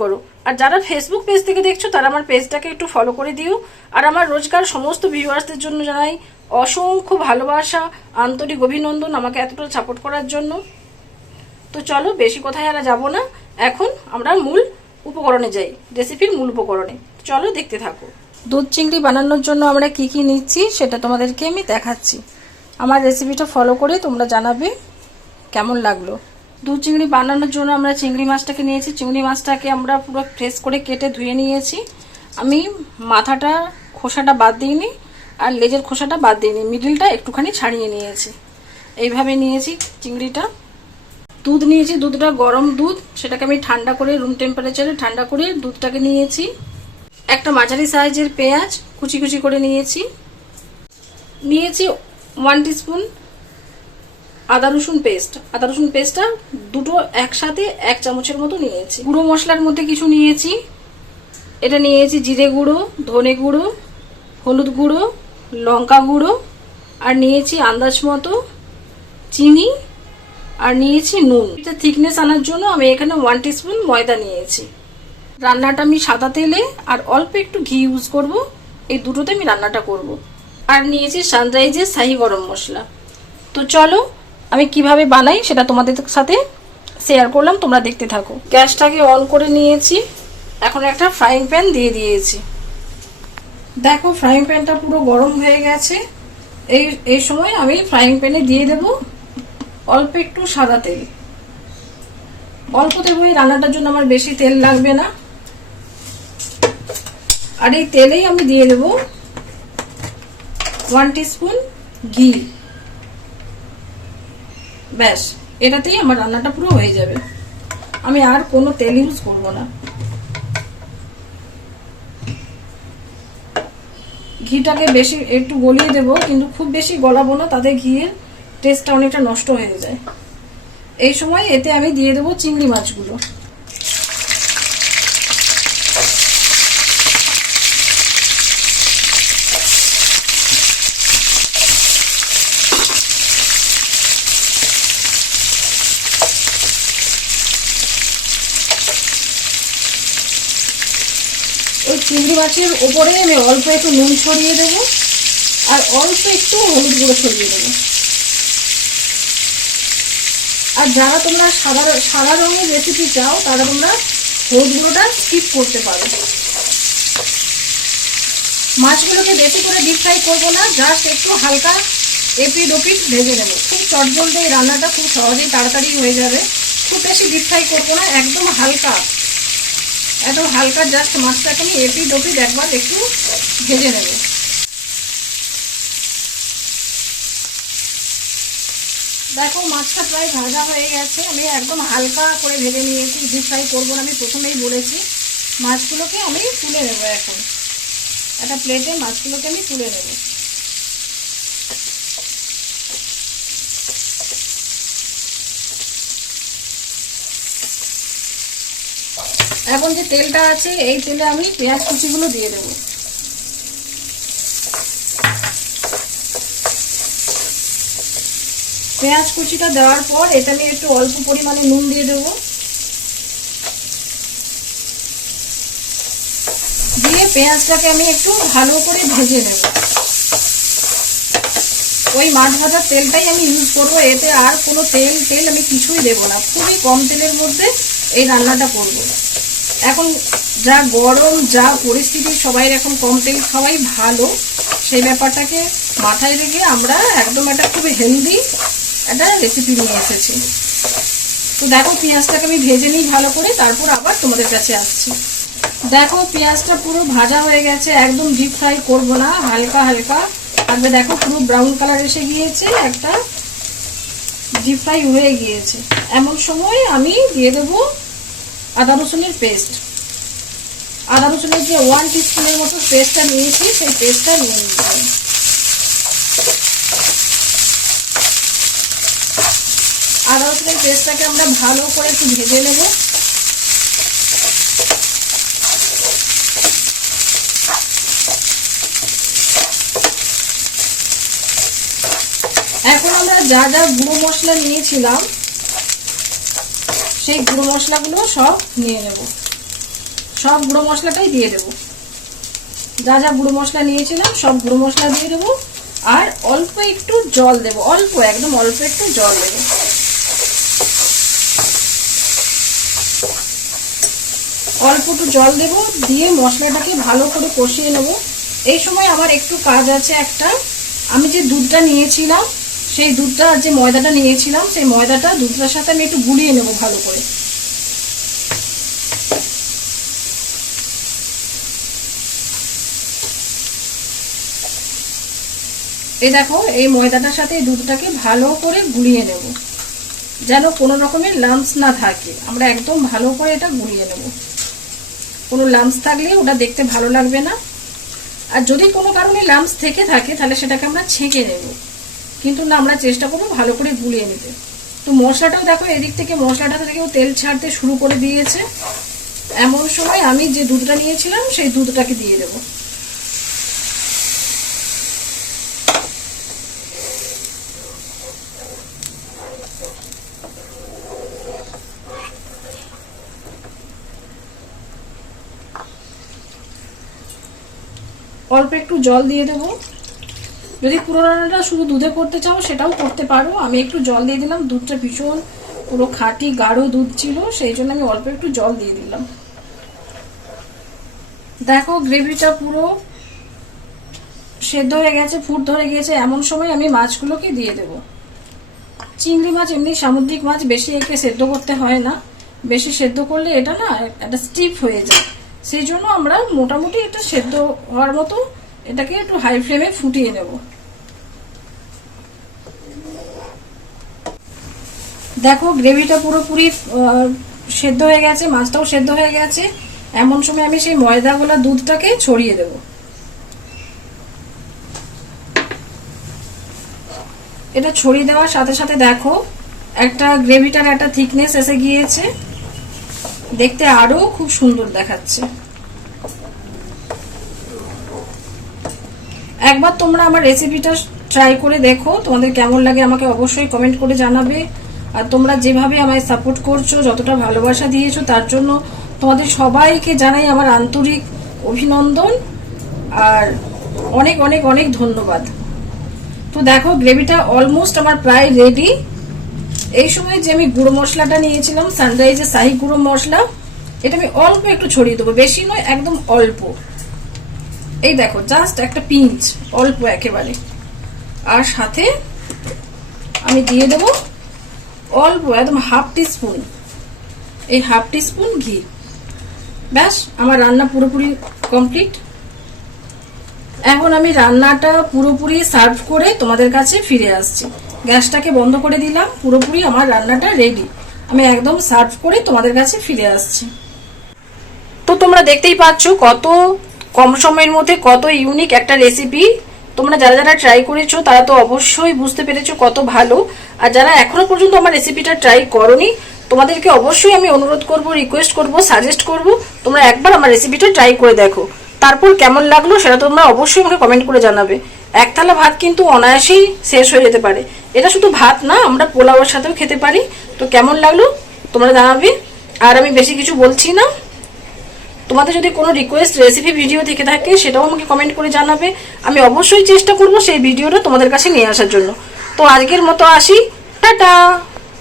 করো। আর যারা Facebook page থেকে দেখছ, তারা আমার পেজটাকে একটু ফলো করে দিও। আর আমার রোজকার সমস্ত ভিউয়ার্সদের জন্য জানাই অসংখ্য ভালোবাসা, আন্তরিক অভিনন্দন আমাকে এতটা সাপোর্ট করার জন্য। তো চলো, বেশি কথায় আর যাব না। এখন আমরা মূল উপকরণে যাই রেসিপির মূল উপকরণে। চলো, দেখতে থাকো। দুধ চিংড়ি বানানোর জন্য আমরা কি কি নিচ্ছি, সেটা তোমাদেরকে আমি দেখাচ্ছি। আমার রেসিপিটা ফলো করে তোমরা জানাবে কেমন লাগল। দুধ চিংড়ি বানানোর জন্য আমরা চিংড়ি মাছটাকে নিয়েছি। চিংড়ি মাছটাকে আমরা পুরো ফ্রেশ করে কেটে ধুয়ে নিয়েছি। আমি মাথাটা, খোসাটা বাদ দিইনি আর লেজের খোসাটা বাদ দিইনি। মিডিলটা একটুখানি ছাড়িয়ে নিয়েছি। এইভাবে নিয়েছি চিংড়িটা। দুধ নিয়েছি, দুধটা গরম দুধ। সেটাকে আমি ঠান্ডা করে রুম টেম্পারেচারে ঠান্ডা করে দুধটাকে নিয়েছি। একটা মাঝারি সাইজের পেঁয়াজ কুচি কুচি করে নিয়েছি। নিয়েছি ওয়ান টিস্পুন আদা রসুন পেস্ট আদা রসুন পেস্টটা দুটো একসাথে এক চামচের মতো নিয়েছি। গুঁড়ো মশলার মধ্যে কিছু নিয়েছি। এটা নিয়েছি জিরে গুঁড়ো, ধনে গুঁড়ো, হলুদ গুঁড়ো, লঙ্কা গুঁড়ো, আর নিয়েছি আন্দাজ মতো চিনি, আর নিয়েছি নুন। এটা থিকনেস আনার জন্য আমি এখানে ওয়ান টিস্পুন ময়দা নিয়েছি। রান্নাটা আমি সাদা তেলে আর অল্প একটু ঘি ইউজ করব। এই দুটোতে আমি রান্নাটা করব। আর নিয়েছি সানরাইজের শাহি গরম মশলা। তো চলো আমি কীভাবে বানাই সেটা তোমাদের সাথে শেয়ার করলাম, তোমরা দেখতে থাকো। গ্যাসটাকে অন করে নিয়েছি। এখন একটা ফ্রাইং প্যান দিয়ে দিয়েছি। দেখো ফ্রাইং প্যানটা পুরো গরম হয়ে গেছে। এই এই সময় আমি ফ্রাইং প্যানে দিয়ে দেব অল্প একটু সাদা তেল। অল্প দেবো এই রান্নাটার জন্য আমার বেশি তেল লাগবে না। আর এই তেলেই আমি দিয়ে দেব ওয়ান টিস্পুন ঘি। ব্যাস, এটাতেই আমার রান্নাটা পুরো হয়ে যাবে। আমি আর কোনো তেল ইউজ করব না। ঘিটাকে বেশি একটু গলিয়ে দেব, কিন্তু খুব বেশি গলাবো না, তাতে ঘিয়ের টেস্টটা অনেকটা নষ্ট হয়ে যায়। এই সময় এতে আমি দিয়ে দেবো চিংড়ি মাছগুলো। ওই চিংড়ি মাছের ওপরে আমি অল্প একটু নুন ছড়িয়ে দেবো আর অল্প একটু হলুদ গুঁড়ো ছড়িয়ে দেবো। আর যারা তোমরা সাদা সাদা রঙের রেসিপি চাও, তারা তোমরা হলুদ গুঁড়োটা স্কিপ করতে পারো। মাছগুলোকে বেশি করে ডিপ ফ্রাই করব না জাস্ট একটু হালকা এপিড ওপিড ভেজে নেব। খুব চটজলদি এই রান্নাটা খুব সহজেই তাড়াতাড়ি হয়ে যাবে। খুব বেশি ডিপ ফ্রাই করব না, একদম হালকা। একদম হালকা জাস্ট মাছটাকে আমি এপিড ওপিড একবার একটু ভেজে নেব। দেখো, মাছটা প্রায় ভাজা হয়ে গেছে। আমি একদম হালকা করে ভেজে নিয়েছি ডিপ ফ্রাই করব না, আমি প্রথমেই বলেছি। মাছগুলোকে আমি তুলে নেব এখন। একটা প্লেটে মাছগুলোকে আমি তুলে নেব। এখন যে তেলটা আছে, এই তেলে আমি পেঁয়াজ কুচিগুলো দিয়ে দেবো। পেঁয়াজ কুচিটা দেওয়ার পর এটা আমি একটু অল্প পরিমাণে নুন দিয়ে দেবো। দিয়ে পেঁয়াজটাকে আমি একটু ভালো করে ভেজে নেব। ওই মাছ ভাজার তেলটাই আমি ইউজ করব, এতে আর কোনো তেল তেল আমি কিছুই দেবো না। খুবই কম তেলের মধ্যে এই রান্নাটা করব। এখন যা গরম, যা পরিস্থিতি সবাই এখন কম তেল খাওয়াই ভালো। সেই ব্যাপারটাকে মাথায় রেখে আমরা একদম একটা খুব হেলদি একটা রেসিপি নিয়ে এসেছি। তো দেখো, পেঁয়াজটাকে আমি ভেজে নিই ভালো করে, তারপর আবার তোমাদের কাছে আসছি। দেখো, পেঁয়াজটা পুরো ভাজা হয়ে গেছে, একদম ডিপ ফ্রাই করব না, হালকা হালকা। থাকবে দেখো, পুরো ব্রাউন কালার এসে গিয়েছে, একটা ডিপ ফ্রাই হয়ে গিয়েছে। এমন সময় আমি দিয়ে দেবো আদা রসুনের পেস্ট আদা রসুনের যে ওয়ান টিস্পুনের মতো পেস্টটা নিয়েছি, সেই পেস্টটা নিয়ে নিতে আদা রসুনের পেস্টটাকে আমরা ভালো করে একটু ভেজে নেব। এখন আমরা যা যা গুঁড়ো মশলা নিয়েছিলাম সেই গুঁড়ো মশলাগুলো সব নিয়ে নেব। সব গুঁড়ো মশলাটাই দিয়ে দেবো। যা যা গুঁড়ো মশলা নিয়েছিলাম, সব গুঁড়ো মশলা দিয়ে দেবো। আর অল্প একটু জল দেবো, অল্প, একদম অল্প একটু জল দেবো। অল্প একটু জল দেব, দিয়ে মশলাটাকে ভালো করে কষিয়ে নেব। এই সময় আমার একটু কাজ আছে একটা। আমি যে দুধটা নিয়েছিলাম সেই দুধটা আর যে ময়দাটা নিয়েছিলাম, সেই ময়দাটা দুধটার সাথে আমি একটু গুলিয়ে নেব ভালো করে। এই দেখো, এই ময়দাটার সাথে এই দুধটাকে ভালো করে গুলিয়ে নেব। যেন কোনো রকমের লাম্পস না থাকে। আমরা একদম ভালো করে এটা গুলিয়ে নেব। কোনো লাম্পস থাকলে ওটা দেখতে ভালো লাগবে না। আর যদি কোনো কারণে লাম্পস থেকে থাকে, তাহলে সেটাকে আমরা ছেঁকে নেব। কিন্তু না, আমরা চেষ্টা করব ভালো করে গুলিয়ে নিতে। তো মশলাটাও দেখো, এদিক থেকে মশলাটা থেকেও তেল ছাড়তে শুরু করে দিয়েছে। এমন সময় আমি যে দুধটা নিয়েছিলাম, সেই দুধটাকে দিয়ে দেবো। অল্প একটু জল দিয়ে দেবো। যদি পুরো রান্নাটা শুধু দুধে করতে চাও, সেটাও করতে পারো। আমি একটু জল দিয়ে দিলাম, দুধটা ভীষণ পুরো খাঁটি, গাঢ় দুধ ছিল, সেই জন্য আমি অল্প একটু জল দিয়ে দিলাম। দেখো, গ্রেভিটা পুরো সেদ্ধ হয়ে গেছে, ফুট ধরে গিয়েছে। এমন সময় আমি মাছগুলোকে দিয়ে দেব। চিংড়ি মাছ এমনি সামুদ্রিক মাছ, বেশি একে সেদ্ধ করতে হয় না। বেশি সেদ্ধ করলে এটা না, একটা স্টিপ হয়ে যায়। সেই জন্য আমরা মোটামুটি এটা সেদ্ধ হওয়ার মতো এটাকে একটু হাই ফ্লেমে ফুটিয়ে নেব। দেখো গ্রেভিটা পুরোপুরি সেদ্ধ হয়ে গেছে, মাছটাও সেদ্ধ হয়ে গেছে। এমন সময় আমি সেই ময়দাগুলা দুধটাকে ছড়িয়ে দেব। এটা ছড়িয়ে দেওয়ার সাথে সাথে দেখো, একটা গ্রেভিটার একটা থিকনেস এসে গিয়েছে। দেখতে আরও খুব সুন্দর দেখাচ্ছে। একবার তোমরা আমার রেসিপিটা ট্রাই করে দেখো, তোমাদের কেমন লাগে আমাকে অবশ্যই কমেন্ট করে জানাবে। আর তোমরা যেভাবে আমায় সাপোর্ট করছ, যতটা ভালোবাসা দিয়েছ, তার জন্য তোমাদের সবাইকে জানাই আমার আন্তরিক অভিনন্দন। আর অনেক অনেক অনেক ধন্যবাদ। তো দেখো গ্রেভিটা অলমোস্ট আমার প্রায় রেডি এই সময় যে আমি গুঁড়ো মশলাটা নিয়েছিলাম সানরাইজের শাহি গুঁড়ো মশলা, এটা আমি অল্প একটু ছড়িয়ে দেবো, বেশি নয়, একদম অল্প। এই দেখো জাস্ট একটা পিঞ্চ অল্প একেবারে। আর সাথে আমি দিয়ে দেবো অল্প একদম হাফ টি স্পুন এই হাফ টি স্পুন ঘি। ব্যাস, আমার রান্না পুরোপুরি কমপ্লিট এখন আমি রান্নাটা পুরোপুরি সার্ভ করে তোমাদের কাছে ফিরে আসছি। গ্যাসটাকে বন্ধ করে দিলাম, পুরোপুরি আমার রান্নাটা রেডি আমি একদম সার্ভ করে তোমাদের কাছে ফিরে আসছি। তো তোমরা দেখতেই পাচ্ছ কত কম সময়ের মধ্যে কত ইউনিক একটা রেসিপি তোমরা যারা যারা ট্রাই করেছ, তারা তো অবশ্যই বুঝতে পেরেছ কত ভালো। আর যারা এখনও পর্যন্ত আমার রেসিপিটা ট্রাই করনি, তোমাদেরকে অবশ্যই আমি অনুরোধ করব রিকোয়েস্ট করব সাজেস্ট করব, তোমরা একবার আমার রেসিপিটা ট্রাই করে দেখো। তারপর কেমন লাগল সেটা তোমরা অবশ্যই আমাকে কমেন্ট করে জানাবে। এক থালা ভাত কিন্তু অনায়াসেই শেষ হয়ে যেতে পারে। এটা শুধু ভাত না, আমরা পোলাওয়ের সাথেও খেতে পারি। তো কেমন লাগল তোমরা জানাবে। আর আমি বেশি কিছু বলছি না। তোমাদের যদি কোনো রিকোয়েস্ট রেসিপি ভিডিও থেকে থাকে, সেটাও আমাকে কমেন্ট করে জানাবে। আমি অবশ্যই চেষ্টা করব সেই ভিডিওটা তোমাদের কাছে নিয়ে আসার জন্য। তো আজকের মতো আসি। টাটা!